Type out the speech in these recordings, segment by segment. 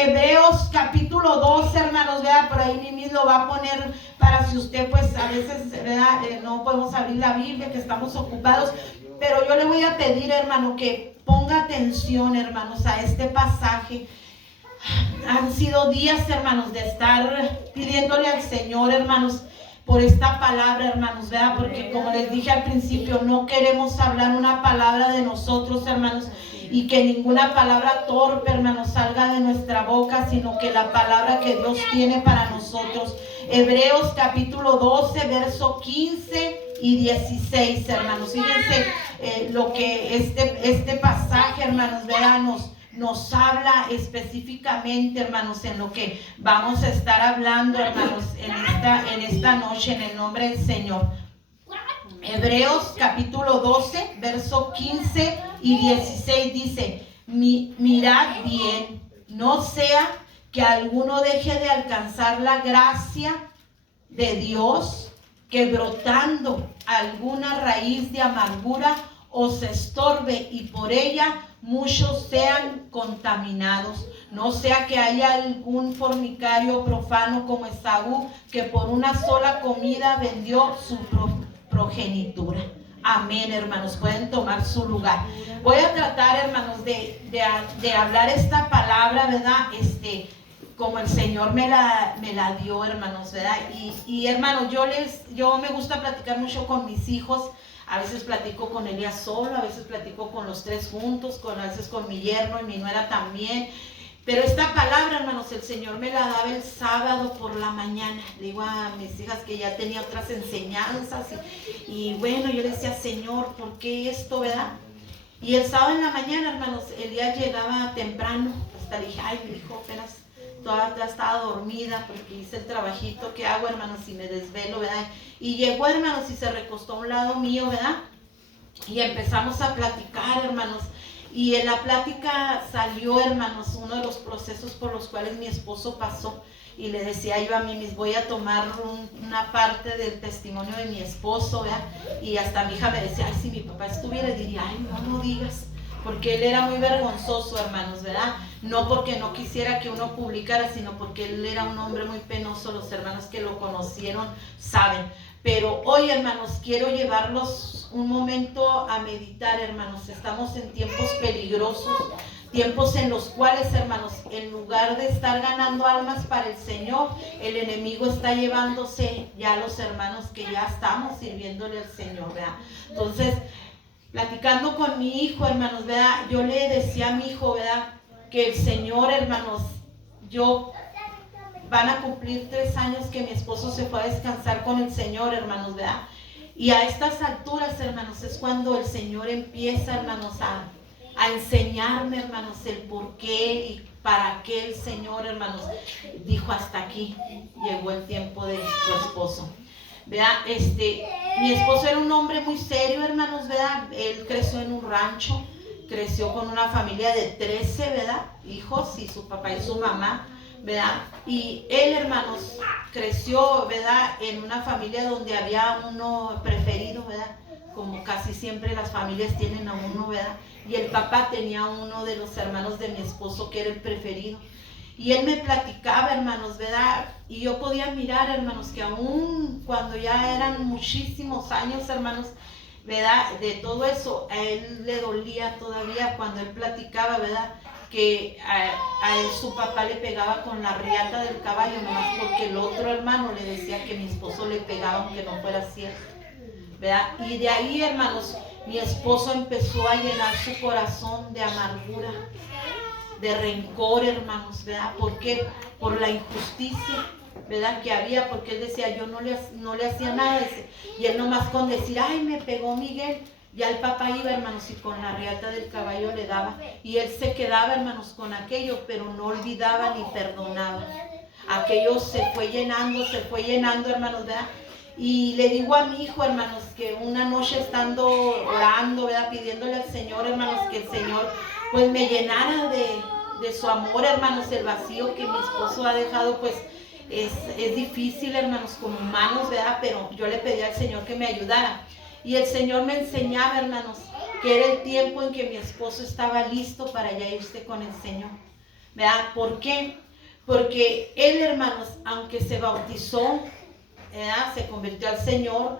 Hebreos capítulo 12, hermanos, vea, por ahí Mimi lo va a poner para si usted, pues, a veces, ¿verdad? No podemos abrir la Biblia, que estamos ocupados, pero yo le voy a pedir, hermano, que ponga atención, hermanos, a este pasaje. Han sido días, hermanos, de estar pidiéndole al Señor, hermanos, por esta palabra, hermanos, ¿verdad? Porque como les dije al principio, no queremos hablar una palabra de nosotros, hermanos, y que ninguna palabra torpe, hermanos, salga de nuestra boca, sino que la palabra que Dios tiene para nosotros. Hebreos capítulo 12, verso 15 y 16, hermanos. Fíjense lo que este pasaje, hermanos, ¿verdad? Nos habla específicamente, hermanos, en lo que vamos a estar hablando, hermanos, en esta noche, en el nombre del Señor. Hebreos capítulo 12, verso 15 y 16 dice: mirad bien, no sea que alguno deje de alcanzar la gracia de Dios, que brotando alguna raíz de amargura os estorbe y por ella muchos sean contaminados. No sea que haya algún fornicario profano como Esaú, que por una sola comida vendió su progenitura. Amén, hermanos, pueden tomar su lugar. Voy a tratar, hermanos, de hablar esta palabra, ¿verdad? Como el Señor me la dio, hermanos, ¿verdad? Y hermanos, yo me gusta platicar mucho con mis hijos. A veces platico con Elías solo, a veces platico con los tres juntos, a veces con mi yerno y mi nuera también. Pero esta palabra, hermanos, el Señor me la daba el sábado por la mañana. Le digo a mis hijas que ya tenía otras enseñanzas. Y bueno, yo le decía, Señor, ¿por qué esto, verdad? Y el sábado en la mañana, hermanos, Elías llegaba temprano. Hasta le dije, ay, mi hijo, apenas todavía estaba dormida porque hice el trabajito que hago, hermanos, y me desvelo, ¿verdad? Y llegó, hermanos, y se recostó a un lado mío, ¿verdad? Y empezamos a platicar, hermanos. Y en la plática salió, hermanos, uno de los procesos por los cuales mi esposo pasó. Y le decía yo a mí, voy a tomar una parte del testimonio de mi esposo, ¿verdad? Y hasta mi hija me decía, ay, si mi papá estuviera, diría, ay, no digas. Porque él era muy vergonzoso, hermanos, ¿verdad? No porque no quisiera que uno publicara, sino porque él era un hombre muy penoso. Los hermanos que lo conocieron saben. Pero hoy, hermanos, quiero llevarlos un momento a meditar, hermanos. Estamos en tiempos peligrosos, tiempos en los cuales, hermanos, en lugar de estar ganando almas para el Señor, el enemigo está llevándose ya a los hermanos que ya estamos sirviéndole al Señor, ¿verdad? Entonces, platicando con mi hijo, hermanos, ¿verdad? Yo le decía a mi hijo, ¿verdad? Que el Señor, hermanos, van a cumplir 3 años que mi esposo se fue a descansar con el Señor, hermanos, ¿verdad? Y a estas alturas, hermanos, es cuando el Señor empieza, hermanos, a enseñarme, hermanos, el por qué y para qué el Señor, hermanos, dijo hasta aquí. Llegó el tiempo de tu esposo. ¿Verdad? Mi esposo era un hombre muy serio, hermanos, ¿verdad? Él creció en un rancho, creció con una familia de 13, ¿verdad? Hijos, y su papá y su mamá, ¿verdad? Y él, hermanos, creció, ¿verdad? En una familia donde había uno preferido, ¿verdad? Como casi siempre las familias tienen a uno, ¿verdad? Y el papá tenía uno de los hermanos de mi esposo que era el preferido. Y él me platicaba, hermanos, ¿verdad? Y yo podía mirar, hermanos, que aún cuando ya eran muchísimos años, hermanos, ¿verdad? De todo eso, a él le dolía todavía cuando él platicaba, ¿verdad? Que a él su papá le pegaba con la riata del caballo, nomás porque el otro hermano le decía que mi esposo le pegaba aunque no fuera cierto, ¿verdad? Y de ahí, hermanos, mi esposo empezó a llenar su corazón de amargura, de rencor, hermanos, ¿verdad? ¿Por qué? Por la injusticia, ¿verdad? Que había, porque él decía, yo no le hacía nada, y él nomás con decir, ay, me pegó Miguel, ya el papá iba, hermanos, y con la riata del caballo le daba, y él se quedaba, hermanos, con aquello, pero no olvidaba ni perdonaba. Aquello se fue llenando, hermanos, ¿verdad? Y le digo a mi hijo, hermanos, que una noche estando orando, ¿verdad? Pidiéndole al Señor, hermanos, que el Señor pues me llenara de su amor, hermanos. El vacío que mi esposo ha dejado, pues es difícil, hermanos, como humanos, ¿verdad? Pero yo le pedí al Señor que me ayudara. Y el Señor me enseñaba, hermanos, que era el tiempo en que mi esposo estaba listo para ya irse con el Señor, ¿verdad? ¿Por qué? Porque él, hermanos, aunque se bautizó, ¿verdad? Se convirtió al Señor,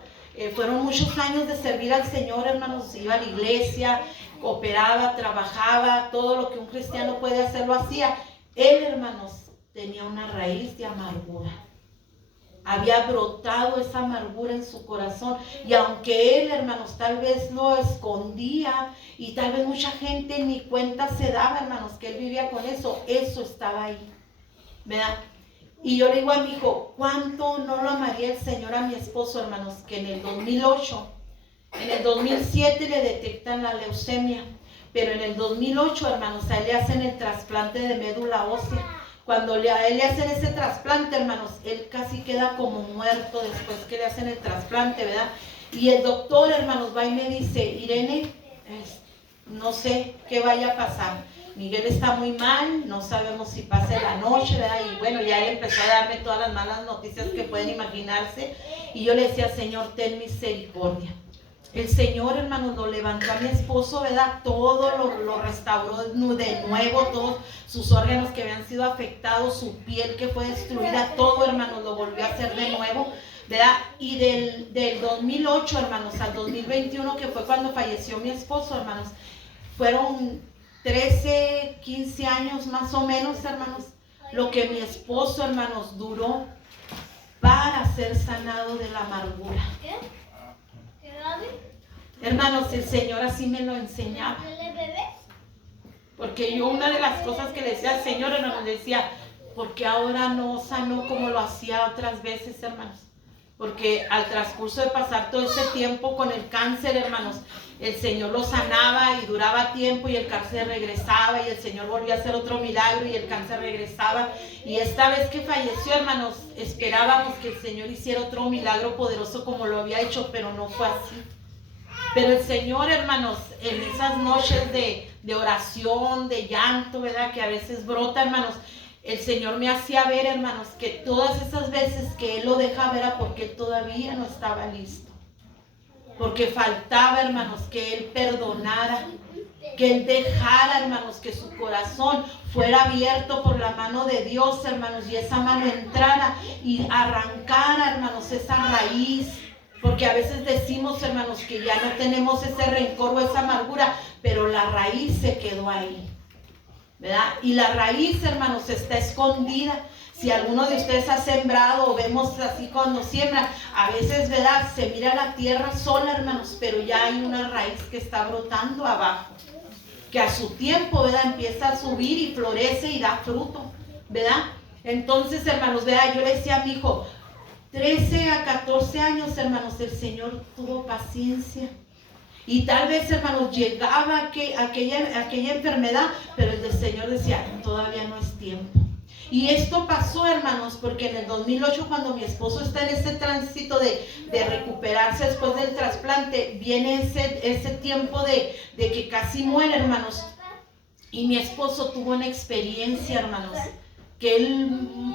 fueron muchos años de servir al Señor, hermanos, iba a la iglesia, cooperaba, trabajaba, todo lo que un cristiano puede hacer lo hacía. Él, hermanos, tenía una raíz de amargura. Había brotado esa amargura en su corazón, y aunque él, hermanos, tal vez lo escondía y tal vez mucha gente ni cuenta se daba, hermanos, que él vivía con eso, eso estaba ahí, ¿verdad? Y yo le digo a mi hijo, ¿cuánto no lo amaría el Señor a mi esposo, hermanos? Que en el 2008, en el 2007 le detectan la leucemia, pero en el 2008, hermanos, a él le hacen el trasplante de médula ósea. Cuando a él le hacen ese trasplante, hermanos, él casi queda como muerto después que le hacen el trasplante, ¿verdad? Y el doctor, hermanos, va y me dice, Irene, no sé qué vaya a pasar. Miguel está muy mal, no sabemos si pase la noche, ¿verdad? Y bueno, ya él empezó a darme todas las malas noticias que pueden imaginarse. Y yo le decía, Señor, ten misericordia. El Señor, hermanos, lo levantó a mi esposo, ¿verdad? Todo lo restauró de nuevo, todos sus órganos que habían sido afectados, su piel que fue destruida, todo, hermanos, lo volvió a hacer de nuevo, ¿verdad? Y del 2008, hermanos, al 2021, que fue cuando falleció mi esposo, hermanos, fueron 13, 15 años más o menos, hermanos, lo que mi esposo, hermanos, duró para ser sanado de la amargura. Hermanos, el Señor así me lo enseñaba. Porque yo una de las cosas que le decía al Señor, hermanos, le decía, porque ahora no sanó como lo hacía otras veces, hermanos. Porque al transcurso de pasar todo ese tiempo con el cáncer, hermanos, el Señor lo sanaba y duraba tiempo y el cáncer regresaba y el Señor volvía a hacer otro milagro y el cáncer regresaba. Y esta vez que falleció, hermanos, esperábamos que el Señor hiciera otro milagro poderoso como lo había hecho, pero no fue así. Pero el Señor, hermanos, en esas noches de oración, de llanto, ¿verdad? Que a veces brota, hermanos, el Señor me hacía ver, hermanos, que todas esas veces que Él lo dejaba era porque Él todavía no estaba listo. Porque faltaba, hermanos, que Él perdonara, que Él dejara, hermanos, que su corazón fuera abierto por la mano de Dios, hermanos, y esa mano entrara y arrancara, hermanos, esa raíz. Porque a veces decimos, hermanos, que ya no tenemos ese rencor o esa amargura, pero la raíz se quedó ahí, ¿verdad? Y la raíz, hermanos, está escondida. Si alguno de ustedes ha sembrado o vemos así cuando siembran, a veces, ¿verdad? Se mira la tierra sola, hermanos, pero ya hay una raíz que está brotando abajo, que a su tiempo, ¿verdad? Empieza a subir y florece y da fruto, ¿verdad? Entonces, hermanos, ¿verdad? Yo le decía a mi hijo, 13 a 14 años, hermanos, el Señor tuvo paciencia. Y tal vez, hermanos, llegaba aquella enfermedad, pero el Señor decía, todavía no es tiempo. Y esto pasó, hermanos, porque en el 2008, cuando mi esposo está en ese tránsito de recuperarse después del trasplante, viene ese tiempo de que casi muere, hermanos. Y mi esposo tuvo una experiencia, hermanos, que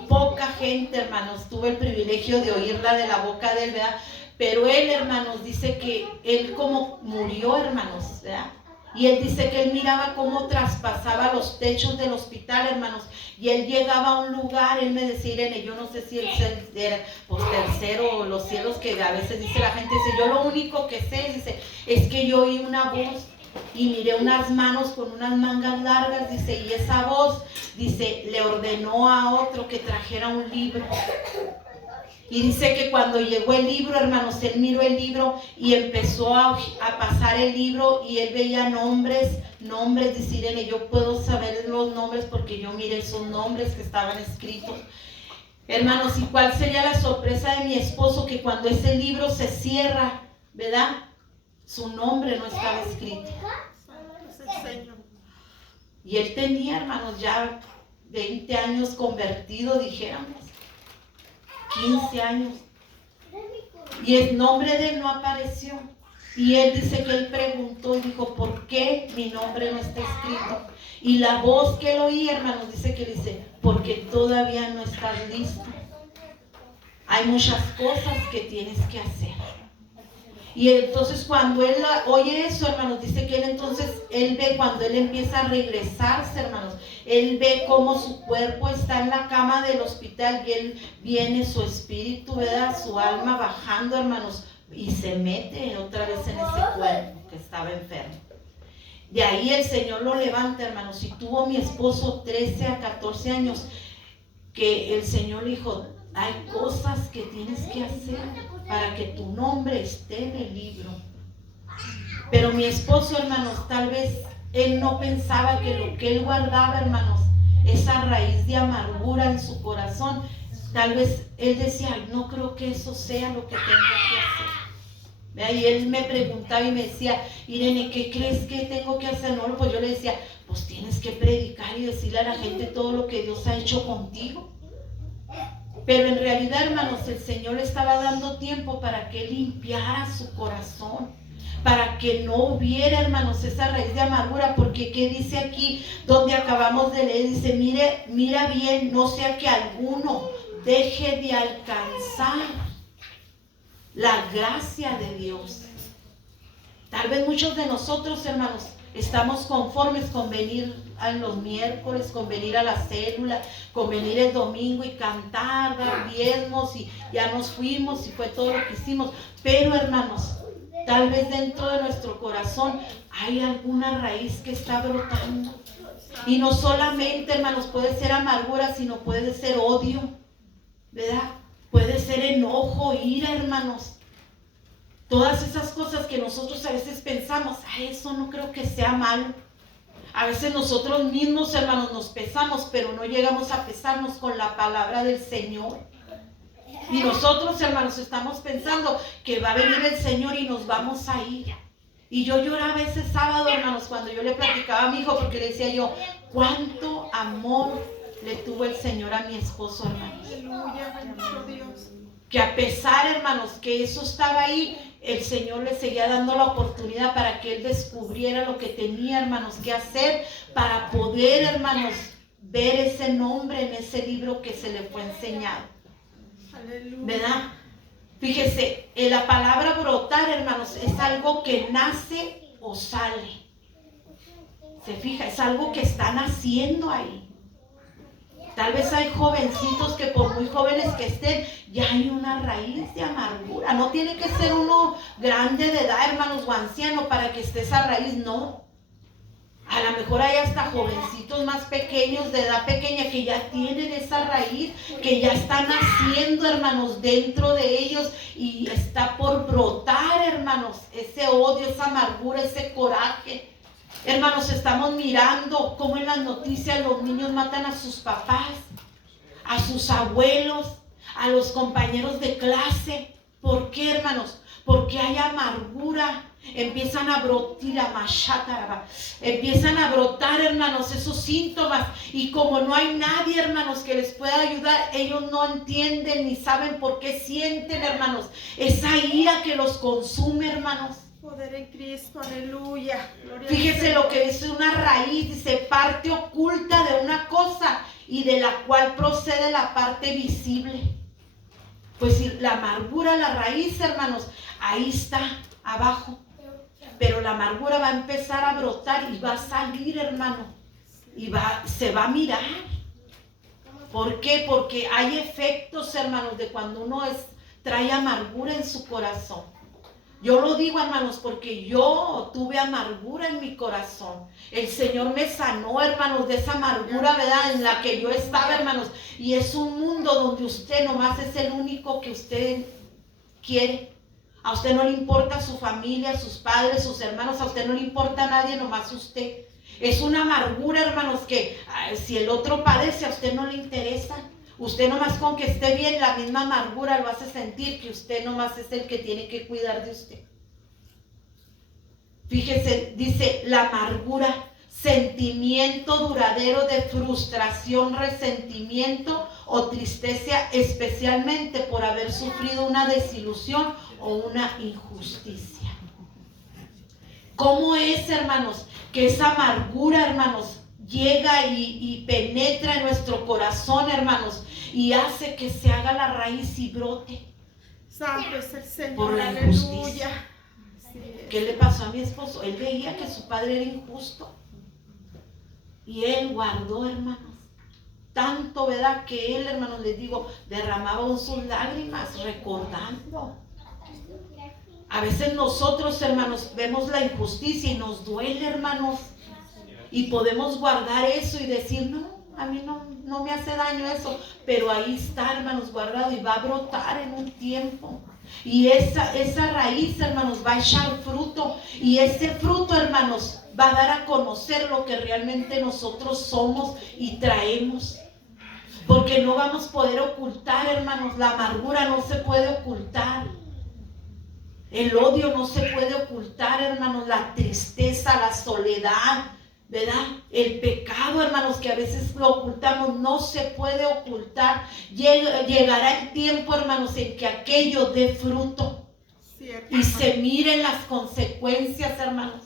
poca gente, hermanos, tuvo el privilegio de oírla de la boca de él, ¿verdad? Pero él, hermanos, dice que él como murió, hermanos, ¿verdad? Y él dice que él miraba cómo traspasaba los techos del hospital, hermanos, y él llegaba a un lugar, él me decía, Irene, yo no sé si él era tercero o los cielos, que a veces dice la gente, dice, yo lo único que sé, dice, es que yo oí una voz y miré unas manos con unas mangas largas, dice, y esa voz, dice, le ordenó a otro que trajera un libro. Y dice que cuando llegó el libro, hermanos, él miró el libro y empezó a pasar el libro y él veía nombres, dice Irene, yo puedo saber los nombres porque yo miré esos nombres que estaban escritos. Hermanos, ¿y cuál sería la sorpresa de mi esposo? Que cuando ese libro se cierra, ¿verdad? Su nombre no estaba escrito. Y él tenía, hermanos, ya 20 años convertido, dijéramos. 15 años. Y el nombre de él no apareció. Y él dice que él preguntó y dijo, ¿por qué mi nombre no está escrito? Y la voz que él oía, hermanos, dice que dice, porque todavía no estás listo. Hay muchas cosas que tienes que hacer. Y entonces cuando él oye eso, hermanos, dice que él ve cuando él empieza a regresarse, hermanos, él ve cómo su cuerpo está en la cama del hospital y él viene su espíritu, ¿verdad? Su alma bajando, hermanos, y se mete otra vez en ese cuerpo que estaba enfermo. De ahí el Señor lo levanta, hermanos, y tuvo mi esposo 13 a 14 años, que el Señor le dijo, hay cosas que tienes que hacer para que tu nombre esté en el libro. Pero mi esposo, hermanos, tal vez él no pensaba que lo que él guardaba, hermanos, esa raíz de amargura en su corazón, tal vez él decía, no creo que eso sea lo que tengo que hacer. Y él me preguntaba y me decía, Irene, ¿qué crees que tengo que hacer? No, pues yo le decía, pues tienes que predicar y decirle a la gente todo lo que Dios ha hecho contigo. Pero en realidad, hermanos, el Señor le estaba dando tiempo para que él limpiara su corazón, para que no hubiera, hermanos, esa raíz de amargura, porque ¿qué dice aquí donde acabamos de leer? Dice, mira bien, no sea que alguno deje de alcanzar la gracia de Dios. Tal vez muchos de nosotros, hermanos, estamos conformes con venir a los miércoles, con venir a la célula, con venir el domingo y cantar, dar diezmos y ya nos fuimos y fue todo lo que hicimos. Pero, hermanos, tal vez dentro de nuestro corazón hay alguna raíz que está brotando. Y no solamente, hermanos, puede ser amargura, sino puede ser odio, ¿verdad? Puede ser enojo, ira, hermanos. Todas esas cosas que nosotros a veces pensamos, eso no creo que sea malo. A veces nosotros mismos, hermanos, nos pesamos, pero no llegamos a pesarnos con la palabra del Señor. Y nosotros, hermanos, estamos pensando que va a venir el Señor y nos vamos a ir. Y yo lloraba ese sábado, hermanos, cuando yo le platicaba a mi hijo, porque le decía yo, cuánto amor le tuvo el Señor a mi esposo, hermanos. Aleluya, bendito Dios. Que a pesar, hermanos, que eso estaba ahí, el Señor le seguía dando la oportunidad para que él descubriera lo que tenía, hermanos, que hacer para poder, hermanos, ver ese nombre en ese libro que se le fue enseñado. Aleluya. ¿Verdad? Fíjese, la palabra brotar, hermanos, es algo que nace o sale. Se fija, es algo que está naciendo ahí. Tal vez hay jovencitos que por muy jóvenes que estén, ya hay una raíz de amargura. No tiene que ser uno grande de edad, hermanos, o anciano para que esté esa raíz, no. A lo mejor hay hasta jovencitos más pequeños, de edad pequeña, que ya tienen esa raíz, que ya está naciendo, hermanos, dentro de ellos y está por brotar, hermanos, ese odio, esa amargura, ese coraje. Hermanos, estamos mirando cómo en las noticias los niños matan a sus papás, a sus abuelos, a los compañeros de clase. ¿Por qué, hermanos? Porque hay amargura. Empiezan a brotar, hermanos, esos síntomas. Y como no hay nadie, hermanos, que les pueda ayudar, ellos no entienden ni saben por qué sienten, hermanos, esa ira que los consume, hermanos. Poder en Cristo, aleluya. Fíjese lo que dice una raíz, dice parte oculta de una cosa y de la cual procede la parte visible. Pues si la amargura, la raíz, hermanos, ahí está, abajo. Pero la amargura va a empezar a brotar y va a salir, hermano. Y se va a mirar. ¿Por qué? Porque hay efectos, hermanos, de cuando uno trae amargura en su corazón. Yo lo digo, hermanos, porque yo tuve amargura en mi corazón. El Señor me sanó, hermanos, de esa amargura, ¿verdad?, en la que yo estaba, hermanos. Y es un mundo donde usted nomás es el único que usted quiere. A usted no le importa su familia, sus padres, sus hermanos. A usted no le importa a nadie, nomás usted. Es una amargura, hermanos, que si el otro padece, a usted no le interesa. Usted nomás con que esté bien, la misma amargura lo hace sentir que usted nomás es el que tiene que cuidar de usted. Fíjese, dice la amargura, sentimiento duradero de frustración, resentimiento o tristeza, especialmente por haber sufrido una desilusión o una injusticia. ¿Cómo es, hermanos, que esa amargura, hermanos, llega y penetra en nuestro corazón, hermanos, y hace que se haga la raíz y brote? Santo es el Señor, por la aleluya. injusticia. ¿Qué le pasó a mi esposo? Él veía que su padre era injusto. Y él guardó, hermanos. Tanto, ¿verdad? Que él, hermanos, les digo, derramaba sus lágrimas recordando. A veces nosotros, hermanos, vemos la injusticia y nos duele, hermanos. Y podemos guardar eso y decir, no, a mí no me hace daño eso. Pero ahí está, hermanos, guardado y va a brotar en un tiempo. Y esa raíz, hermanos, va a echar fruto. Y ese fruto, hermanos, va a dar a conocer lo que realmente nosotros somos y traemos. Porque no vamos a poder ocultar, hermanos, la amargura no se puede ocultar. El odio no se puede ocultar, hermanos, la tristeza, la soledad, ¿verdad? El pecado, hermanos, que a veces lo ocultamos, no se puede ocultar. Llegará el tiempo, hermanos, en que aquello dé fruto. Cierto. Y se miren las consecuencias, hermanos.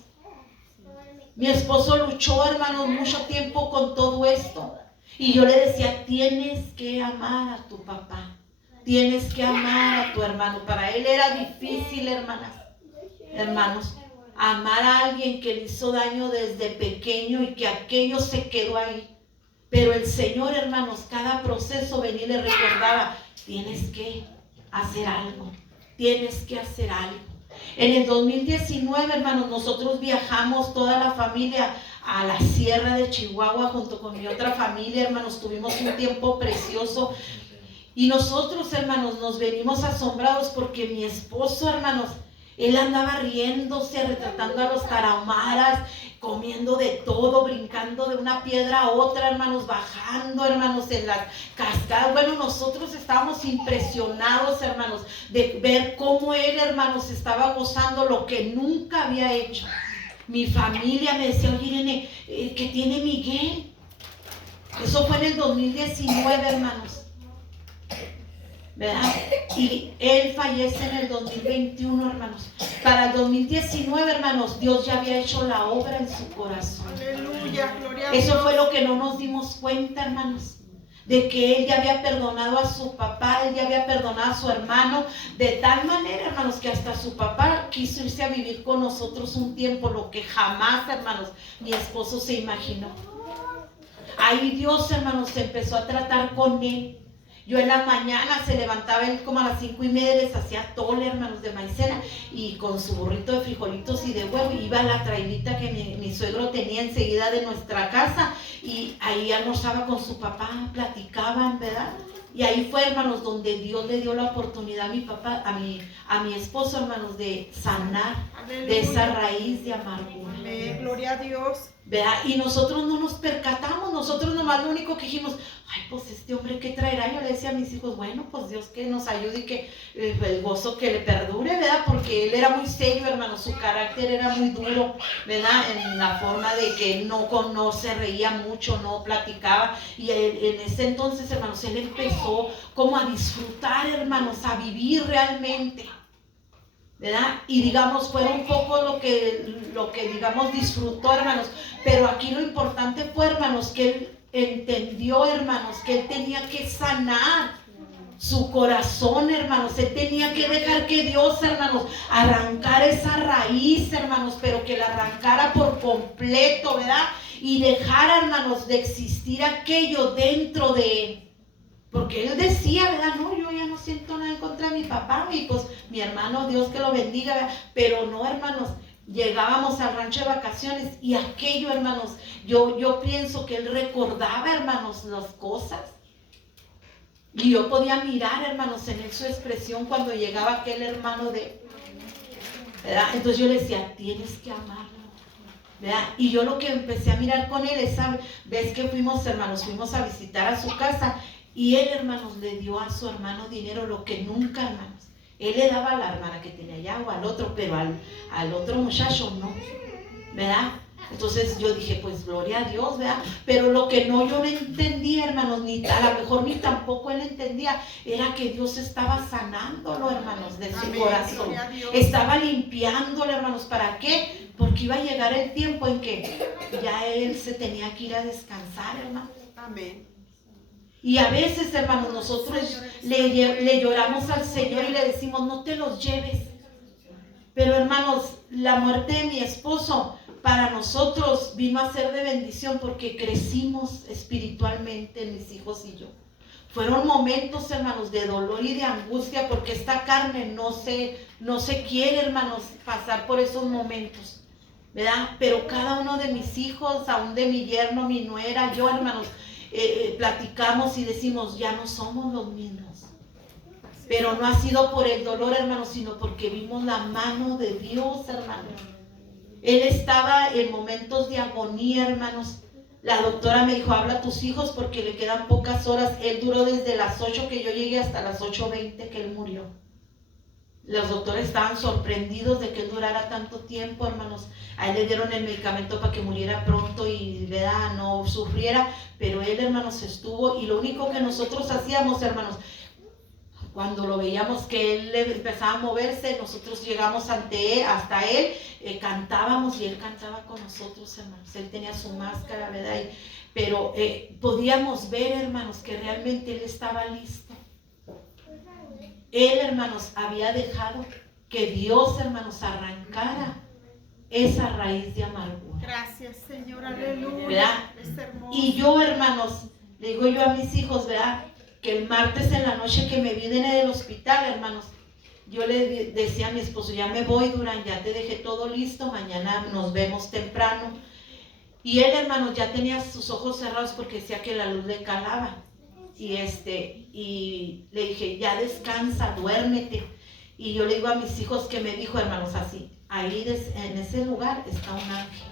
Mi esposo luchó, hermanos, mucho tiempo con todo esto. Y yo le decía, tienes que amar a tu papá. Tienes que amar a tu hermano. Para él era difícil, hermanos, amar a alguien que le hizo daño desde pequeño y que aquello se quedó ahí. Pero el Señor, hermanos, cada proceso venía y le recordaba, tienes que hacer algo, tienes que hacer algo. En el 2019, hermanos, nosotros viajamos toda la familia a la sierra de Chihuahua junto con mi otra familia, hermanos, tuvimos un tiempo precioso. Y nosotros, hermanos, nos venimos asombrados porque mi esposo, hermanos, él andaba riéndose, retratando a los tarahumaras, comiendo de todo, brincando de una piedra a otra, hermanos, bajando, hermanos, en las cascadas. Bueno, nosotros estábamos impresionados, hermanos, de ver cómo él, hermanos, estaba gozando lo que nunca había hecho. Mi familia me decía, oye, Irene, ¿qué tiene Miguel? Eso fue en el 2019, hermanos, ¿verdad? Y él fallece en el 2021, hermanos. Para el 2019, hermanos, Dios ya había hecho la obra en su corazón. Aleluya, gloria a Dios. Eso fue lo que no nos dimos cuenta, hermanos, de que él ya había perdonado a su papá, él ya había perdonado a su hermano, de tal manera, hermanos, que hasta su papá quiso irse a vivir con nosotros un tiempo, lo que jamás, hermanos, mi esposo se imaginó. Ahí Dios, hermanos, empezó a tratar con él. Yo en las mañanas se levantaba él como a las 5:30, les hacía tole, hermanos, de maicena y con su burrito de frijolitos y de huevo. Iba a la trailita que mi suegro tenía enseguida de nuestra casa y ahí almorzaba con su papá, platicaban, ¿verdad? Y ahí fue, hermanos, donde Dios le dio la oportunidad a mi papá, a mi esposo, hermanos, de sanar. Aleluya. De esa raíz de amargura. Amén, gloria a Dios. ¿Verdad? Y nosotros no nos percatamos, nosotros nomás lo único que dijimos, ay, pues este hombre, ¿qué traerá? Yo le decía a mis hijos, bueno, pues Dios que nos ayude y que el gozo que le perdure, ¿verdad? Porque él era muy serio, hermano, su carácter era muy duro, ¿verdad? En la forma de que no se reía mucho, no platicaba. Y en ese entonces, hermanos, él empezó como a disfrutar, hermanos, a vivir realmente, ¿verdad? Y digamos, fue un poco lo que digamos disfrutó, hermanos, pero aquí lo importante fue, hermanos, que él entendió, hermanos, que él tenía que sanar su corazón, hermanos. Él tenía que dejar que Dios, hermanos, arrancara esa raíz, hermanos, pero que la arrancara por completo, ¿verdad? Y dejara, hermanos, de existir aquello dentro de él. Porque él decía, ¿verdad? No, yo ya no siento nada en contra de mi papá, y pues mi hermano, Dios que lo bendiga, ¿verdad? Pero no, hermanos, llegábamos al rancho de vacaciones y aquello, hermanos, yo pienso que él recordaba, hermanos, las cosas. Y yo podía mirar, hermanos, en él su expresión cuando llegaba aquel hermano ¿verdad? Entonces yo le decía, tienes que amarlo, ¿verdad? Y yo lo que empecé a mirar con él, esa vez que fuimos, hermanos, fuimos a visitar a su casa. Y él, hermanos, le dio a su hermano dinero, lo que nunca, hermanos. Él le daba a la hermana que tenía allá o al otro, pero al otro muchacho no, ¿verdad? Entonces yo dije, pues gloria a Dios, ¿verdad? Pero lo que yo no entendía, hermanos, a lo mejor ni tampoco él entendía, era que Dios estaba sanándolo, hermanos, de su Amén, corazón. Estaba limpiándolo, hermanos. ¿Para qué? Porque iba a llegar el tiempo en que ya él se tenía que ir a descansar, hermanos. Amén. Y a veces, hermanos, nosotros le lloramos al Señor y le decimos, no te los lleves. Pero hermanos, la muerte de mi esposo para nosotros vino a ser de bendición porque crecimos espiritualmente, mis hijos y yo. Fueron momentos, hermanos, de dolor y de angustia porque esta carne no se quiere, hermanos, pasar por esos momentos, ¿verdad? Pero cada uno de mis hijos, aún de mi yerno, mi nuera, yo, hermanos, platicamos y decimos, ya no somos los mismos. Pero no ha sido por el dolor, hermanos, sino porque vimos la mano de Dios, hermanos. Él estaba en momentos de agonía, hermanos. La doctora me dijo, habla a tus hijos porque le quedan pocas horas. Él duró desde las 8 que yo llegué hasta las 8:20 que él murió. Los doctores estaban sorprendidos de que él durara tanto tiempo, hermanos. A él le dieron el medicamento para que muriera pronto y, ¿verdad?, no sufriera. Pero él, hermanos, estuvo, y lo único que nosotros hacíamos, hermanos, cuando lo veíamos que él empezaba a moverse, nosotros llegamos hasta él, cantábamos y él cantaba con nosotros, hermanos. Él tenía su máscara, ¿verdad? Pero podíamos ver, hermanos, que realmente él estaba listo. Él, hermanos, había dejado que Dios, hermanos, arrancara esa raíz de amargura. Gracias, Señor, aleluya. ¿Verdad? Es hermoso. Y yo, hermanos, le digo yo a mis hijos, ¿verdad?, que el martes en la noche que me vine del hospital, hermanos, yo le decía a mi esposo, ya me voy, Durán, ya te dejé todo listo, mañana nos vemos temprano. Y él, hermanos, ya tenía sus ojos cerrados porque decía que la luz le calaba. Y le dije, ya descansa, duérmete. Y yo le digo a mis hijos que me dijo, hermanos, así, ahí en ese lugar está un ángel.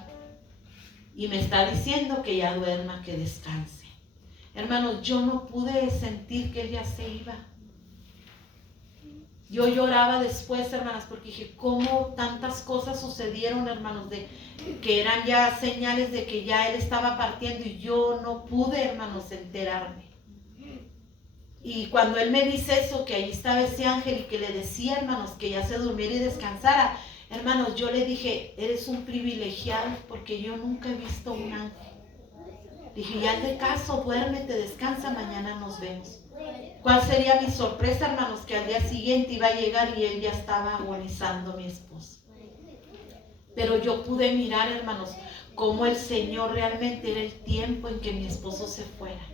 Y me está diciendo que ya duerma, que descanse. Hermanos, yo no pude sentir que él ya se iba. Yo lloraba después, hermanas, porque dije, ¿cómo tantas cosas sucedieron, hermanos, que eran ya señales de que ya él estaba partiendo y yo no pude, hermanos, enterarme? Y cuando él me dice eso, que ahí estaba ese ángel y que le decía, hermanos, que ya se durmiera y descansara, hermanos, yo le dije, eres un privilegiado porque yo nunca he visto un ángel. Dije, ya te caso, duérmete, descansa, mañana nos vemos. ¿Cuál sería mi sorpresa, hermanos? Que al día siguiente iba a llegar y él ya estaba agonizando, mi esposo. Pero yo pude mirar, hermanos, cómo el Señor realmente era el tiempo en que mi esposo se fuera.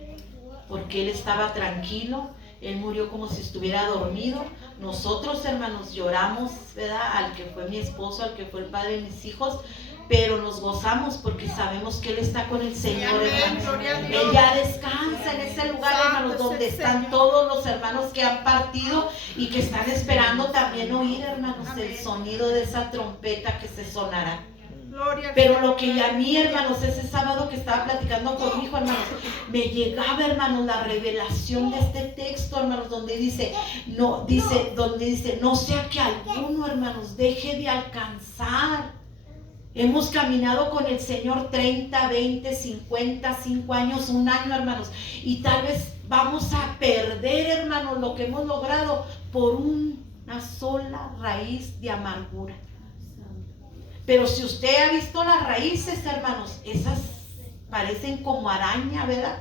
Porque él estaba tranquilo, él murió como si estuviera dormido. Nosotros, hermanos, lloramos, ¿verdad?, al que fue mi esposo, al que fue el padre de mis hijos, pero nos gozamos porque sabemos que él está con el Señor, hermanos. Él ya descansa en ese lugar, hermanos, donde están todos los hermanos que han partido y que están esperando también oír, hermanos, el sonido de esa trompeta que se sonará. Pero lo que a mí, hermanos, ese sábado que estaba platicando con mi hijo, hermanos, me llegaba, hermanos, la revelación de este texto, hermanos, donde dice, no sea que alguno, hermanos, deje de alcanzar. Hemos caminado con el Señor 30, 20, 50, 5 años, un año, hermanos, y tal vez vamos a perder, hermanos, lo que hemos logrado por una sola raíz de amargura. Pero si usted ha visto las raíces, hermanos, esas parecen como araña, ¿verdad?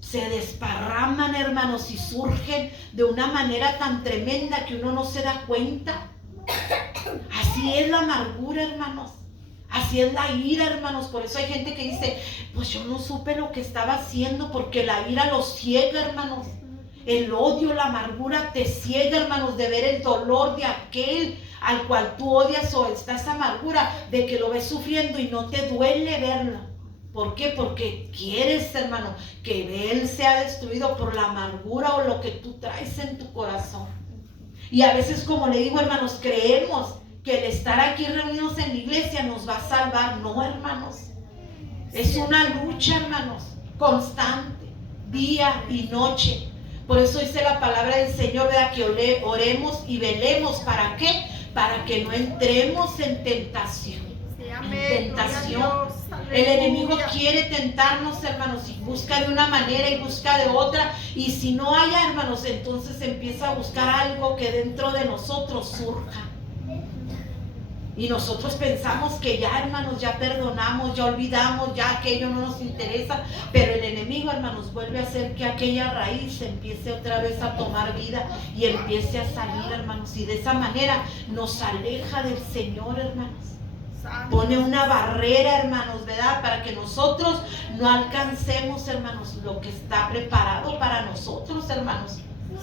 Se desparraman, hermanos, y surgen de una manera tan tremenda que uno no se da cuenta. Así es la amargura, hermanos. Así es la ira, hermanos. Por eso hay gente que dice, pues yo no supe lo que estaba haciendo, porque la ira los ciega, hermanos. El odio, la amargura te ciega, hermanos, de ver el dolor de aquel al cual tú odias, o está esa amargura de que lo ves sufriendo y no te duele verlo. ¿Por qué? Porque quieres, hermano, que él sea destruido por la amargura o lo que tú traes en tu corazón. Y a veces, como le digo, hermanos, creemos que el estar aquí reunidos en la iglesia nos va a salvar. No, hermanos. Es una lucha, hermanos, constante, día y noche. Por eso dice la palabra del Señor, ¿verdad?, que oremos y velemos. ¿Para qué? Para que no entremos en tentación. Sí, amén. En tentación. El enemigo quiere tentarnos, hermanos, y busca de una manera y busca de otra. Y si no hay, hermanos, entonces empieza a buscar algo que dentro de nosotros surja. Y nosotros pensamos que ya, hermanos, ya perdonamos, ya olvidamos, ya aquello no nos interesa. Pero el enemigo, hermanos, vuelve a hacer que aquella raíz empiece otra vez a tomar vida y empiece a salir, hermanos. Y de esa manera nos aleja del Señor, hermanos. Pone una barrera, hermanos, ¿verdad? Para que nosotros no alcancemos, hermanos, lo que está preparado para nosotros, hermanos.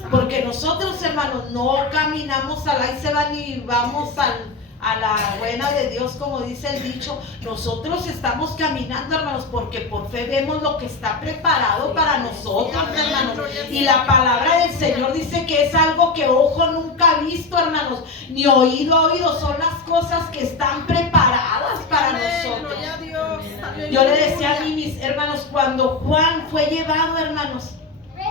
Porque nosotros, hermanos, no caminamos al ahí se va ni vamos a la buena de Dios, como dice el dicho. Nosotros estamos caminando, hermanos, porque por fe vemos lo que está preparado para nosotros, hermanos. Y la palabra del Señor dice que es algo que ojo nunca ha visto, hermanos, ni oído ha oído. Son las cosas que están preparadas para nosotros. Yo le decía a mis hermanos, cuando Juan fue llevado, hermanos,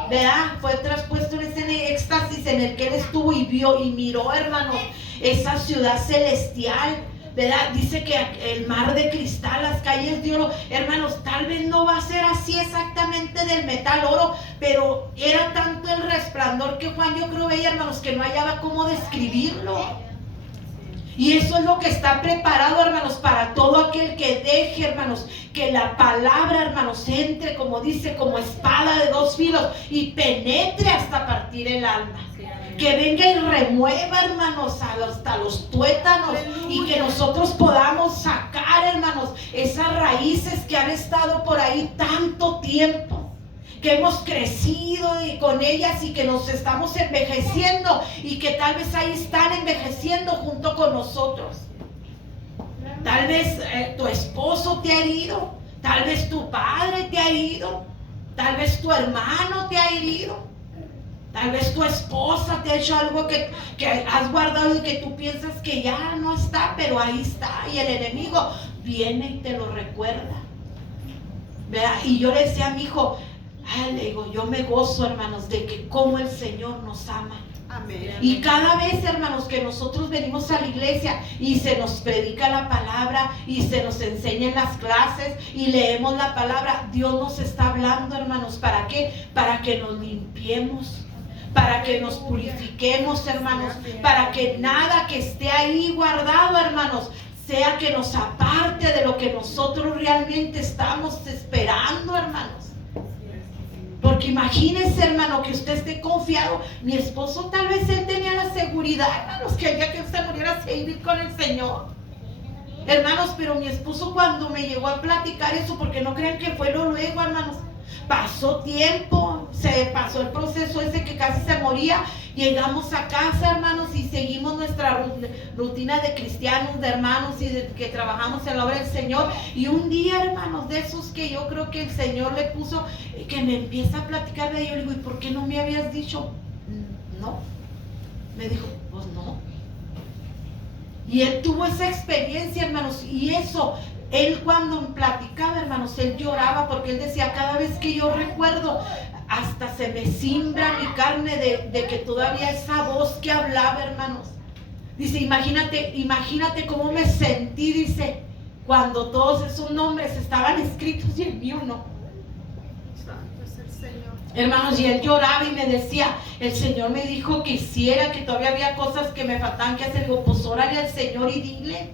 ¿verdad? Fue traspuesto en ese éxtasis en el que él estuvo y vio y miró, hermanos, esa ciudad celestial, ¿verdad? Dice que el mar de cristal, las calles de oro. Hermanos, tal vez no va a ser así exactamente del metal oro, pero era tanto el resplandor que Juan, yo creo, veía, hermanos, que no hallaba cómo describirlo. Y eso es lo que está preparado, hermanos, para todo aquel que deje, hermanos, que la palabra, hermanos, entre, como dice, como espada de dos filos y penetre hasta partir el alma. Que venga y remueva, hermanos, hasta los tuétanos. Y que nosotros podamos sacar, hermanos, esas raíces que han estado por ahí tanto tiempo, que hemos crecido y con ellas y que nos estamos envejeciendo y que tal vez ahí están envejeciendo junto con nosotros. Tal vez tu esposo te ha herido, tal vez tu padre te ha herido, tal vez tu hermano te ha herido, tal vez tu esposa te ha hecho algo que has guardado y que tú piensas que ya no está, pero ahí está, y el enemigo viene y te lo recuerda. ¿Verdad? Y yo le decía a mi hijo, le digo, yo me gozo, hermanos, de que como el Señor nos ama. Amén. Y cada vez, hermanos, que nosotros venimos a la iglesia y se nos predica la palabra y se nos enseña en las clases y leemos la palabra, Dios nos está hablando, hermanos. ¿Para qué? Para que nos limpiemos, para que nos purifiquemos, hermanos, para que nada que esté ahí guardado, hermanos, sea que nos aparte de lo que nosotros realmente estamos esperando, hermanos. Porque imagínese, hermano, que usted esté confiado. Mi esposo, tal vez él tenía la seguridad, hermanos, que el día que él se muriera se iba a ir con el Señor. Hermanos, pero mi esposo cuando me llegó a platicar eso, porque no crean que fue luego, hermanos, pasó tiempo, se pasó el proceso ese que casi se moría. Llegamos a casa, hermanos, y seguimos nuestra rutina de cristianos, de hermanos y de que trabajamos en la obra del Señor. Y un día, hermanos, de esos que yo creo que el Señor le puso, que me empieza a platicar de ello. Le digo, ¿y por qué no me habías dicho? No. Me dijo, pues no. Y él tuvo esa experiencia, hermanos, y eso, él cuando platicaba, hermanos, él lloraba porque él decía, cada vez que yo recuerdo, hasta se me cimbra mi carne de que todavía esa voz que hablaba, hermanos. Dice, imagínate cómo me sentí, dice, cuando todos esos nombres estaban escritos y el mío no. Santo es el Señor. Hermanos, y él lloraba y me decía, el Señor me dijo que hiciera, que todavía había cosas que me faltaban que hacer. Digo, pues órale al Señor y dile.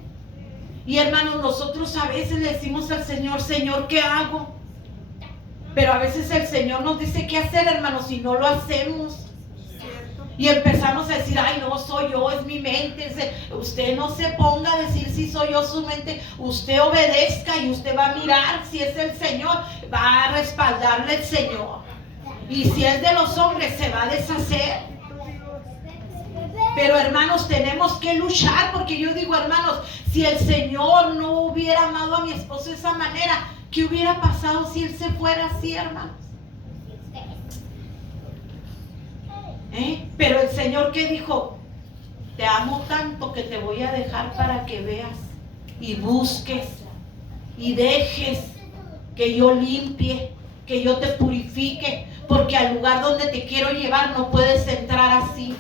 Y hermanos, nosotros a veces le decimos al Señor, Señor, ¿qué hago? Pero a veces el Señor nos dice qué hacer, hermanos, y no lo hacemos. Y empezamos a decir, ay, no, soy yo, es mi mente. Usted no se ponga a decir si soy yo su mente. Usted obedezca y usted va a mirar si es el Señor. Va a respaldarle el Señor. Y si es de los hombres, se va a deshacer. Pero hermanos, tenemos que luchar, porque yo digo, hermanos, si el Señor no hubiera amado a mi esposo de esa manera, ¿qué hubiera pasado si él se fuera así, hermanos? Pero el Señor, ¿qué dijo? Te amo tanto que te voy a dejar para que veas y busques y dejes que yo limpie, que yo te purifique, porque al lugar donde te quiero llevar no puedes entrar así.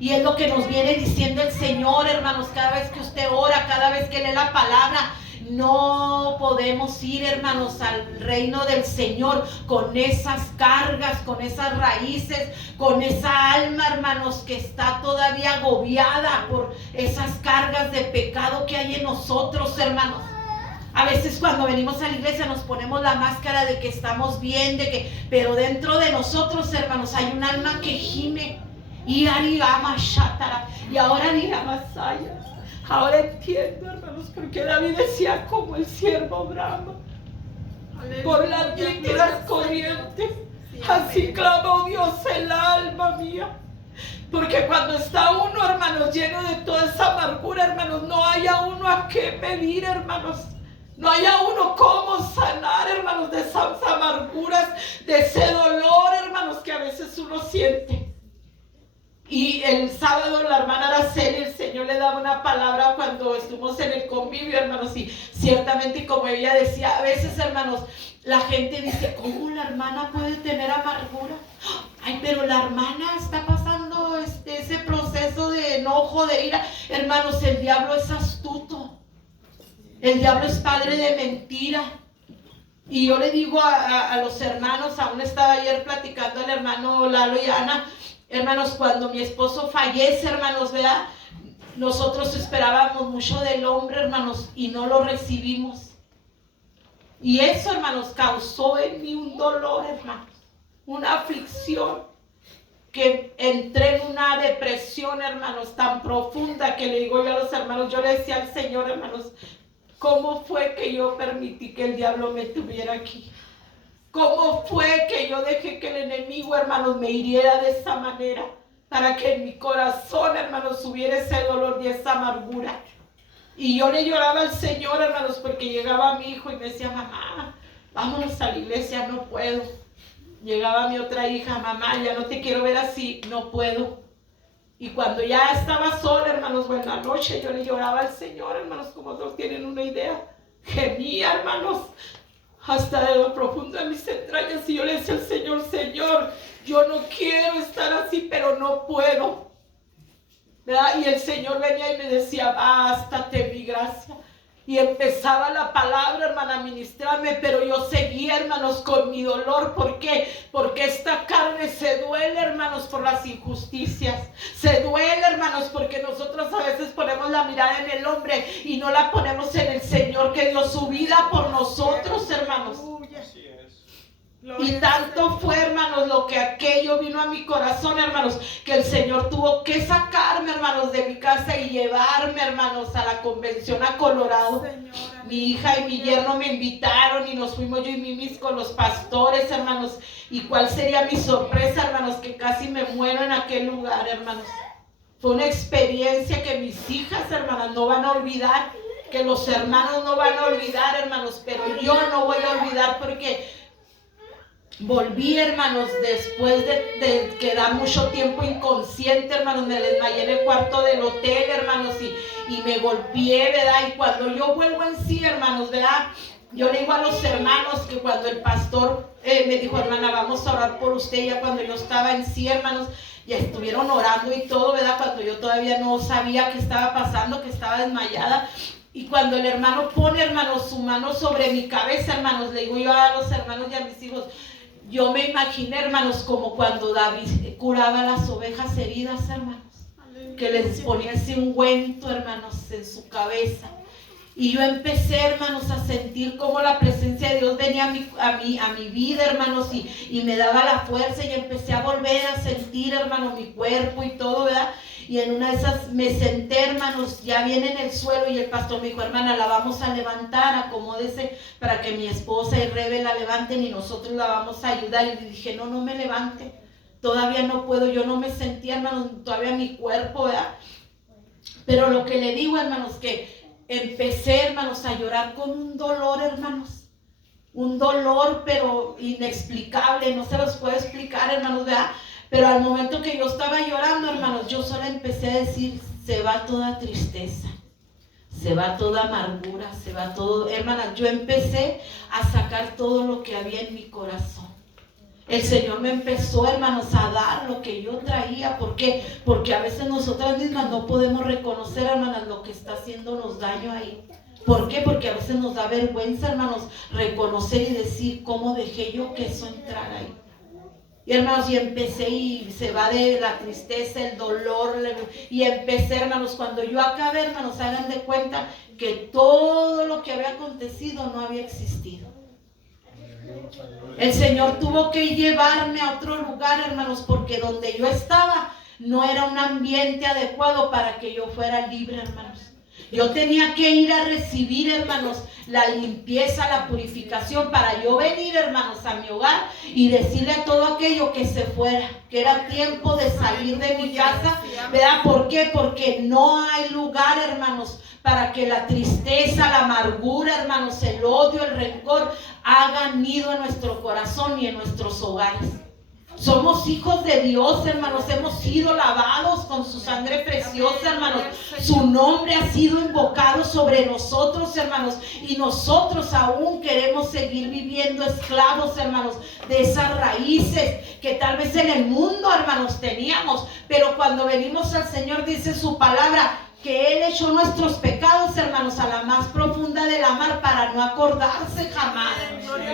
Y es lo que nos viene diciendo el Señor, hermanos, cada vez que usted ora, cada vez que lee la palabra. no podemos ir, hermanos, al reino del Señor con esas cargas, con esas raíces, con esa alma, hermanos, que está todavía agobiada por esas cargas de pecado que hay en nosotros, hermanos. A veces cuando venimos a la iglesia nos ponemos la máscara de que estamos bien, pero dentro de nosotros, hermanos, hay un alma que gime. Y ahora ni Masaya. Ahora entiendo, hermanos, porque David decía como el siervo brama por las líquidas corrientes. Así clamó Dios el alma mía. Porque cuando está uno, hermanos, lleno de toda esa amargura, hermanos, no haya uno a qué pedir, hermanos. No haya uno cómo sanar, hermanos, de esas amarguras, de ese dolor, hermanos, que a veces uno siente. Y el sábado la hermana Araceli, el Señor le daba una palabra cuando estuvimos en el convivio, hermanos, y ciertamente, como ella decía, a veces, hermanos, la gente dice, ¿cómo la hermana puede tener amargura? Ay, pero la hermana está pasando ese proceso de enojo, de ira. Hermanos, el diablo es astuto. El diablo es padre de mentira. Y yo le digo a los hermanos, aún estaba ayer platicando al hermano Lalo y Ana, hermanos, cuando mi esposo fallece, hermanos, ¿verdad? Nosotros esperábamos mucho del hombre, hermanos, y no lo recibimos. Y eso, hermanos, causó en mí un dolor, hermanos, una aflicción, que entré en una depresión, hermanos, tan profunda que le digo yo a los hermanos, yo le decía al Señor, hermanos, ¿cómo fue que yo permití que el diablo me tuviera aquí? ¿Cómo fue que yo dejé que el enemigo, hermanos, me hiriera de esa manera? Para que en mi corazón, hermanos, hubiera ese dolor y esa amargura. Y yo le lloraba al Señor, hermanos, porque llegaba mi hijo y me decía, mamá, vámonos a la iglesia, no puedo. Llegaba mi otra hija, mamá, ya no te quiero ver así, no puedo. Y cuando ya estaba sola, hermanos, buena noche, yo le lloraba al Señor, hermanos, como todos tienen una idea. Gemía, hermanos, hasta de lo profundo de mis entrañas, y yo le decía al Señor, Señor, yo no quiero estar así, pero no puedo, ¿verdad? Y el Señor venía y me decía, bástate mi gracia. Y empezaba la palabra, hermana, a ministrarme, pero yo seguía, hermanos, con mi dolor. ¿Por qué? Porque esta carne se duele, hermanos, por las injusticias. Se duele, hermanos, porque nosotros a veces ponemos la mirada en el hombre y no la ponemos en el Señor, que dio su vida por nosotros, hermanos. Y tanto fue, hermanos, lo que aquello vino a mi corazón, hermanos, que el Señor tuvo que sacarme, hermanos, de mi casa y llevarme, hermanos, a la convención a Colorado. Mi hija y mi yerno me invitaron y nos fuimos yo y Mimis con los pastores, hermanos. Y cuál sería mi sorpresa, hermanos, que casi me muero en aquel lugar, hermanos. Fue una experiencia que mis hijas, hermanas, no van a olvidar, que los hermanos no van a olvidar, hermanos, pero yo no voy a olvidar, porque volví, hermanos, después de quedar mucho tiempo inconsciente, hermanos, me desmayé en el cuarto del hotel, hermanos, y me golpeé, ¿verdad? Y cuando yo vuelvo en sí, hermanos, ¿verdad? Yo le digo a los hermanos que cuando el pastor me dijo, hermana, vamos a orar por usted, ya cuando yo estaba en sí, hermanos, ya estuvieron orando y todo, ¿verdad? Cuando yo todavía no sabía qué estaba pasando, que estaba desmayada. Y cuando el hermano pone, hermanos, su mano sobre mi cabeza, hermanos, le digo yo a los hermanos y a mis hijos, yo me imaginé, hermanos, como cuando David curaba las ovejas heridas, hermanos, que les ponía ese ungüento, hermanos, en su cabeza. Y yo empecé, hermanos, a sentir como la presencia de Dios venía a mi vida, hermanos, y me daba la fuerza, y empecé a volver a sentir, hermano, mi cuerpo y todo, ¿verdad? Y en una de esas me senté, hermanos, ya bien en el suelo, y el pastor me dijo, hermana, la vamos a levantar, acomódese para que mi esposa y Rebe la levanten y nosotros la vamos a ayudar. Y le dije, no me levante, todavía no puedo, yo no me sentía, hermanos, todavía mi cuerpo, ¿verdad? Pero lo que le digo, hermanos, que empecé, hermanos, a llorar con un dolor, hermanos, un dolor pero inexplicable, no se los puedo explicar, hermanos, ¿verdad? Pero al momento que yo estaba llorando, hermanos, yo solo empecé a decir, se va toda tristeza, se va toda amargura, se va todo. Hermanas, yo empecé a sacar todo lo que había en mi corazón. El Señor me empezó, hermanos, a dar lo que yo traía. ¿Por qué? Porque a veces nosotras mismas no podemos reconocer, hermanas, lo que está haciéndonos daño ahí. ¿Por qué? Porque a veces nos da vergüenza, hermanos, reconocer y decir, ¿cómo dejé yo que eso entrara ahí? Y hermanos, y empecé y se va de la tristeza, el dolor, y empecé, hermanos, cuando yo acabé, hermanos, hagan de cuenta que todo lo que había acontecido no había existido. El Señor tuvo que llevarme a otro lugar, hermanos, porque donde yo estaba no era un ambiente adecuado para que yo fuera libre, hermanos. Yo tenía que ir a recibir, hermanos, la limpieza, la purificación, para yo venir, hermanos, a mi hogar y decirle a todo aquello que se fuera, que era tiempo de salir de mi casa, ¿verdad? ¿Por qué? Porque no hay lugar, hermanos, para que la tristeza, la amargura, hermanos, el odio, el rencor hagan nido en nuestro corazón y en nuestros hogares. Somos hijos de Dios, hermanos, hemos sido lavados con su sangre preciosa, hermanos. Su nombre ha sido invocado sobre nosotros, hermanos, y nosotros aún queremos seguir viviendo esclavos, hermanos, de esas raíces que tal vez en el mundo, hermanos, teníamos, pero cuando venimos al Señor, dice su palabra, que Él echó nuestros pecados, hermanos, a la más profunda de la mar para no acordarse jamás,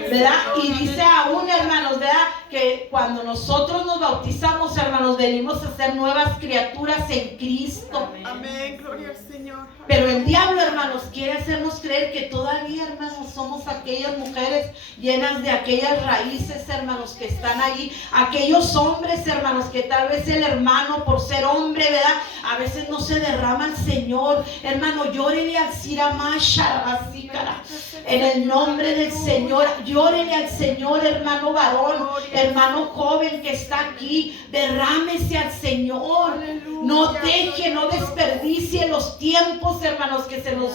¿verdad? Y dice aún, hermanos, ¿verdad? Que cuando nosotros nos bautizamos, hermanos, venimos a ser nuevas criaturas en Cristo. Amén, gloria al Señor. Pero el diablo, hermanos, quiere hacernos creer que todavía, hermanos, somos aquellas mujeres llenas de aquellas raíces, hermanos, que están allí. Aquellos hombres, hermanos, que tal vez el hermano, por ser hombre, ¿verdad? A veces no se derrama al Señor. Hermano, llórele al Siramasha, así, cara. En el nombre del Señor, llórele al Señor, hermano varón, hermano joven que está aquí. Derrámese al Señor. No deje, no desperdicie los tiempos, hermanos, que se nos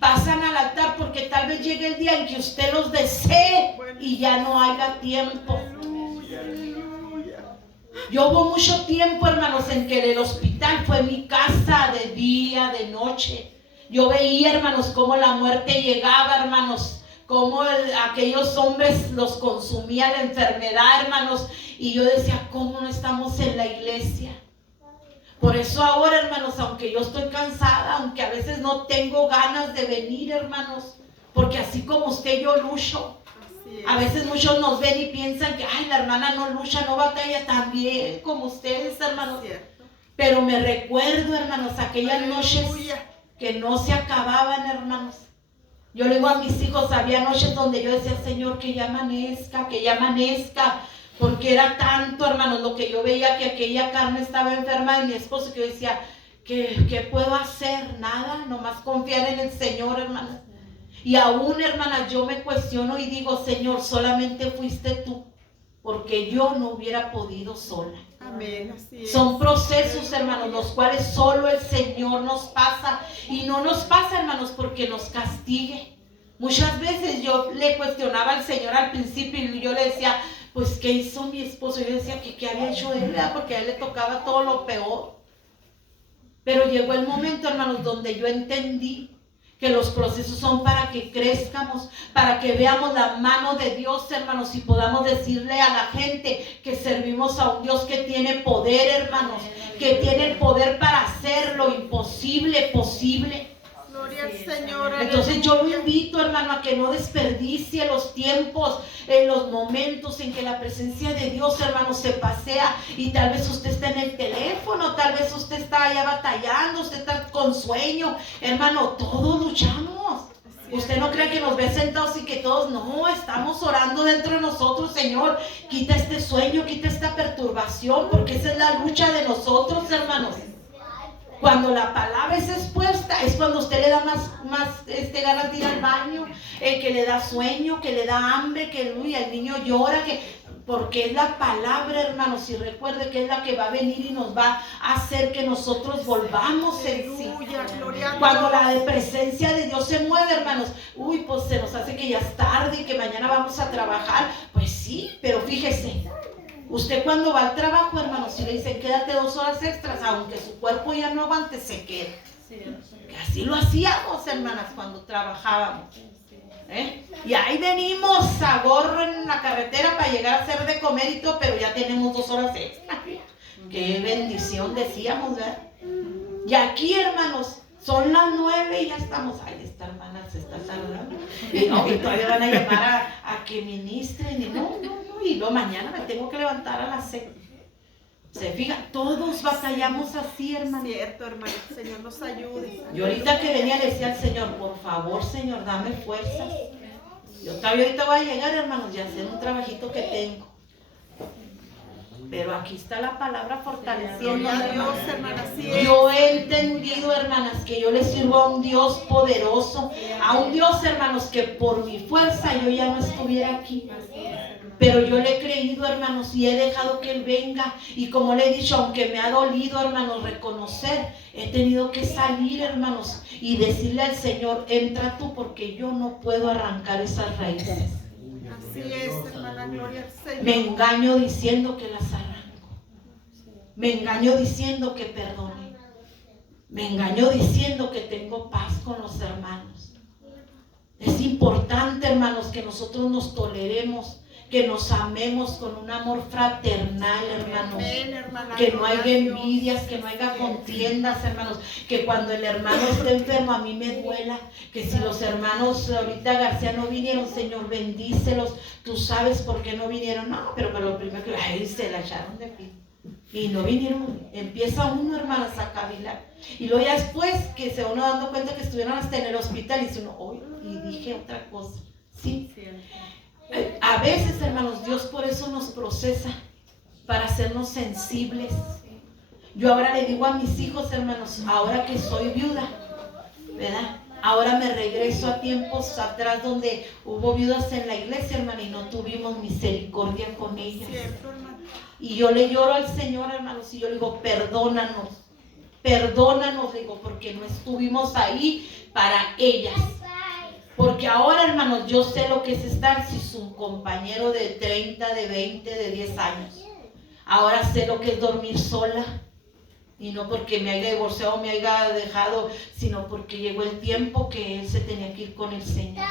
pasan al altar, porque tal vez llegue el día en que usted los desee y ya no haya tiempo. Yo hubo mucho tiempo, hermanos, en que el hospital fue mi casa de día, de noche. Yo veía, hermanos, cómo la muerte llegaba, hermanos, cómo aquellos hombres los consumía la enfermedad, hermanos, y yo decía, ¿cómo no estamos en la iglesia? Por eso ahora, hermanos, aunque yo estoy cansada, aunque a veces no tengo ganas de venir, hermanos, porque así como usted, yo lucho. A veces muchos nos ven y piensan que, ay, la hermana no lucha, no batalla tan bien como ustedes, hermanos. Pero me recuerdo, hermanos, aquellas noches que no se acababan, hermanos. Yo le digo a mis hijos, había noches donde yo decía, Señor, que ya amanezca, porque era tanto, hermanos, lo que yo veía, que aquella carne estaba enferma de mi esposo, que yo decía, ¿qué puedo hacer? Nada, nomás confiar en el Señor, hermanas. Y aún, hermanas, yo me cuestiono y digo, Señor, solamente fuiste tú, porque yo no hubiera podido sola. Amén, así es. Son procesos, hermanos, los cuales solo el Señor nos pasa. Y no nos pasa, hermanos, porque nos castigue. Muchas veces yo le cuestionaba al Señor al principio y yo le decía, pues, ¿qué hizo mi esposo? Yo decía que qué había hecho él, ¿verdad? Porque a él le tocaba todo lo peor. Pero llegó el momento, hermanos, donde yo entendí que los procesos son para que crezcamos, para que veamos la mano de Dios, hermanos, y podamos decirle a la gente que servimos a un Dios que tiene poder, hermanos, que tiene el poder para hacer lo imposible posible. Gloria al Señor. Entonces yo lo invito, hermano, a que no desperdicie los tiempos, en los momentos en que la presencia de Dios, hermano, se pasea, y tal vez usted está en el teléfono, tal vez usted está allá batallando, usted está con sueño, hermano, todos luchamos. Usted no cree que nos ve sentados y que todos, no, estamos orando dentro de nosotros, Señor, quita este sueño, quita esta perturbación, porque esa es la lucha de nosotros, hermanos. Cuando la palabra es expuesta, es cuando usted le da más ganas de ir al baño, que le da sueño, que le da hambre, que el niño llora, porque es la palabra, hermanos, y recuerde que es la que va a venir y nos va a hacer que nosotros volvamos en sí. Cuando la presencia de Dios se mueve, hermanos, pues se nos hace que ya es tarde y que mañana vamos a trabajar. Pues sí, pero fíjese, usted cuando va al trabajo, hermanos, si le dicen quédate 2 horas extras, aunque su cuerpo ya no aguante, se queda. Que así lo hacíamos, hermanas, cuando trabajábamos. Y ahí venimos a gorro en la carretera para llegar a hacer de comer y todo, pero ya tenemos 2 horas extras. Qué bendición, decíamos, ¿verdad? Y aquí, hermanos, son las 9 y ya estamos. Ay, esta hermana está tardando. Y no, y todavía van a llamar a que ministren. Y no. Y luego mañana me tengo que levantar a las 6. Se fija, todos batallamos así, hermano. Cierto, hermano. Señor nos ayude. Yo ahorita que venía le decía al Señor, por favor, Señor, dame fuerzas. Yo todavía ahorita voy a llegar, hermanos, y hacer un trabajito que tengo. Pero aquí está la palabra fortaleciendo. Yo he entendido, hermanas, que yo le sirvo a un Dios poderoso, a un Dios, hermanos, que por mi fuerza yo ya no estuviera aquí. Pero yo le he creído, hermanos, y he dejado que Él venga. Y como le he dicho, aunque me ha dolido, hermanos, reconocer, he tenido que salir, hermanos, y decirle al Señor, entra tú, porque yo no puedo arrancar esas raíces. Así es, hermana, gloria al Señor. Me engaño diciendo que las arranco. Me engaño diciendo que perdone. Me engaño diciendo que tengo paz con los hermanos. Es importante, hermanos, que nosotros nos toleremos, que nos amemos con un amor fraternal, hermanos. Que no haya envidias, que no haya contiendas, hermanos. Que cuando el hermano esté enfermo a mí me duela. Que si los hermanos ahorita García no vinieron, Señor, bendícelos. Tú sabes por qué no vinieron. No, pero lo primero que se la echaron de pie. Y no vinieron. Empieza uno, hermanas, a cavilar. Y luego ya después que se uno dando cuenta que estuvieron hasta en el hospital, y dice uno, hoy y dije otra cosa. Sí. A veces, hermanos, Dios por eso nos procesa, para hacernos sensibles. Yo ahora le digo a mis hijos, hermanos, ahora que soy viuda, ¿verdad? Ahora me regreso a tiempos atrás donde hubo viudas en la iglesia, hermano, y no tuvimos misericordia con ellas. Y yo le lloro al Señor, hermanos, y yo le digo, perdónanos, le digo, porque no estuvimos ahí para ellas. Porque ahora, hermanos, yo sé lo que es estar sin su compañero de 30, de 20, de 10 años. Ahora sé lo que es dormir sola. Y no porque me haya divorciado o me haya dejado, sino porque llegó el tiempo que él se tenía que ir con el Señor.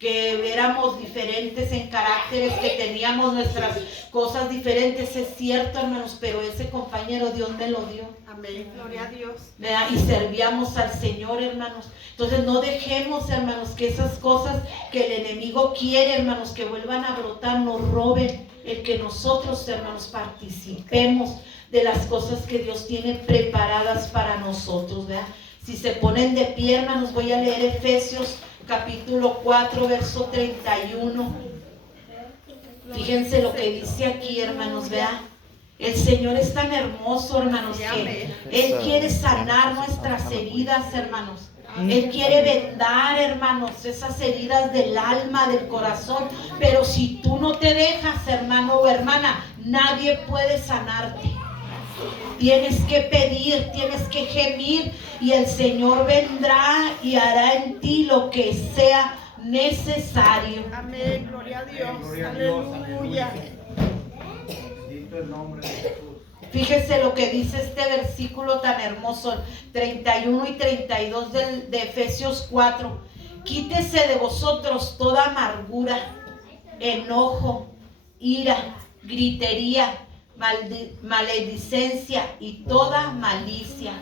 Que éramos diferentes en caracteres, que teníamos nuestras cosas diferentes, es cierto, hermanos, pero ese compañero Dios me lo dio. Amén, gloria a Dios. ¿Verdad? Y servíamos al Señor, hermanos. Entonces no dejemos, hermanos, que esas cosas que el enemigo quiere, hermanos, que vuelvan a brotar, nos roben el que nosotros, hermanos, participemos de las cosas que Dios tiene preparadas para nosotros, ¿verdad? Si se ponen de pie, hermanos, voy a leer Efesios capítulo 4, verso 31. Fíjense lo que dice aquí, hermanos, ¿verdad? El Señor es tan hermoso, hermanos, que Él quiere sanar nuestras heridas, hermanos. Él quiere vendar, hermanos, esas heridas del alma, del corazón. Pero si tú no te dejas, hermano o hermana, nadie puede sanarte. Tienes que pedir, tienes que gemir, y el Señor vendrá y hará en ti lo que sea necesario. Amén, gloria a Dios. Aleluya. Fíjese lo que dice este versículo tan hermoso, 31 y 32 de Efesios 4. Quítese de vosotros toda amargura, enojo, ira, gritería, maledicencia y toda malicia.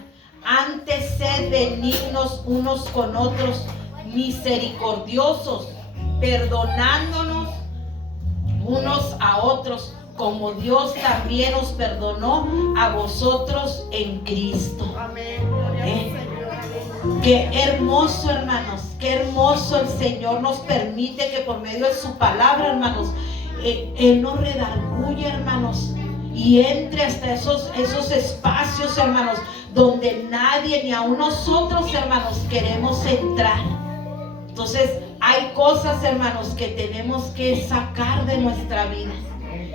Antes sed benignos unos con otros, misericordiosos, perdonándonos unos a otros, como Dios también os perdonó a vosotros en Cristo. Amén. Qué hermoso, hermanos, qué hermoso el Señor nos permite que por medio de su palabra, hermanos, Él nos redarguye, hermanos, y entre hasta esos espacios, hermanos, donde nadie, ni aun nosotros, hermanos, queremos entrar. Entonces hay cosas, hermanos, que tenemos que sacar de nuestra vida,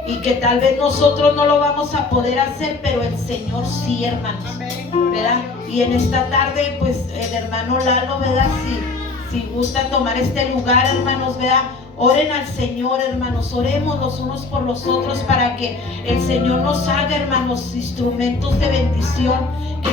y que tal vez nosotros no lo vamos a poder hacer, pero el Señor sí, hermanos, ¿verdad? Y en esta tarde, pues el hermano Lalo, ¿verdad? Si gusta tomar este lugar, hermanos, ¿verdad? Oren al Señor, hermanos, oremos los unos por los otros para que el Señor nos haga, hermanos, instrumentos de bendición, que